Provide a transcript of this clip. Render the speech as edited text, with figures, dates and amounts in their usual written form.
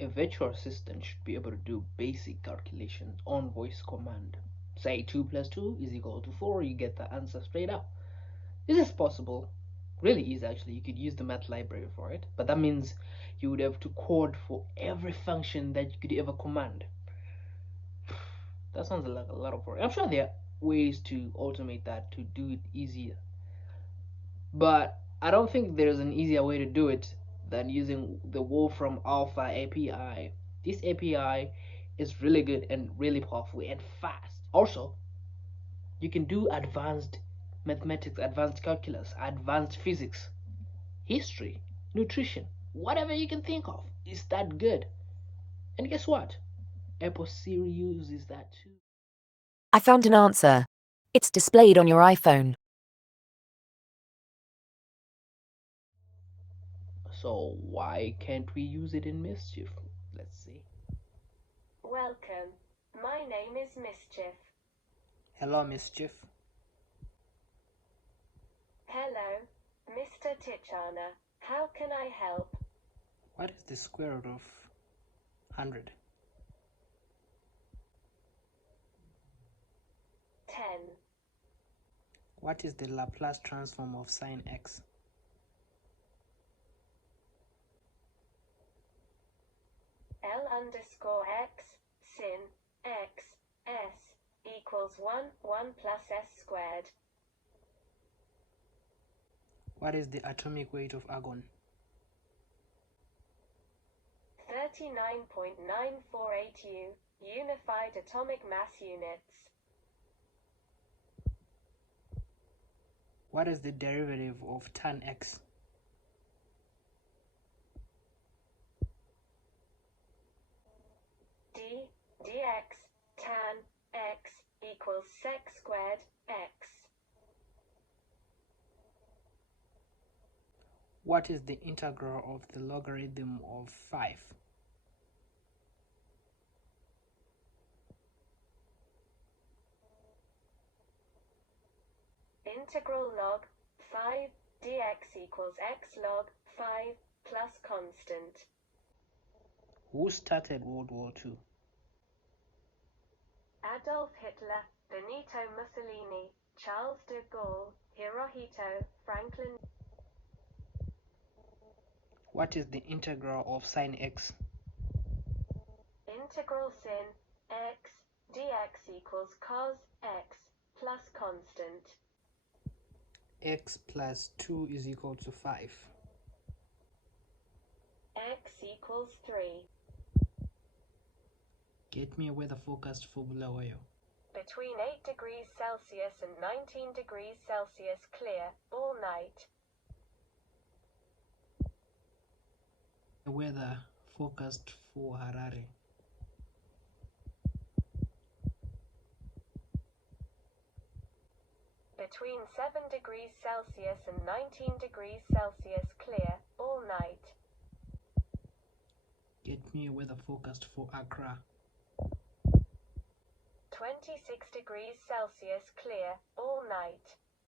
A virtual assistant should be able to do basic calculations on voice command. Say 2 plus 2 is equal to 4, you get the answer straight up. This is possible. Really is actually. You could use the math library for it, but that means you would have to code for every function that you could ever command. That sounds like a lot of work. I'm sure there are ways to automate that to do it easier, but I don't think there's an easier way to do it than using the Wolframalpha API. This API is really good and really powerful and fast. Also, you can do advanced mathematics, advanced calculus, advanced physics, history, nutrition, whatever you can think of. Is that good? And guess what? Apple Siri uses that too. I found an answer. It's displayed on your iPhone. So why can't we use it in Mischief? Let's see. Welcome. My name is Mischief. Hello, Mischief. Hello, Mr. Tichana. How can I help? What is the square root of 100? 10. What is the Laplace transform of sine x? L underscore x sin x s equals 1 plus s squared. What is the atomic weight of argon? 39.948 unified atomic mass units. What is the derivative of tan x? dx tan x equals sec squared x. What is the integral of the logarithm of 5? Integral log 5 dx equals x log 5 plus constant. Who started World War II? Adolf Hitler, Benito Mussolini, Charles de Gaulle, Hirohito, Franklin. What is the integral of sine x? Integral sin x dx equals cos x plus constant. X plus 2 is equal to 5. X equals 3. Get me a weather forecast for Bulawayo. Between 8 degrees Celsius and 19 degrees Celsius clear, all night. The weather forecast for Harare. Between 7 degrees Celsius and 19 degrees Celsius clear, all night. Get me a weather forecast for Accra. 26 degrees Celsius clear, all night.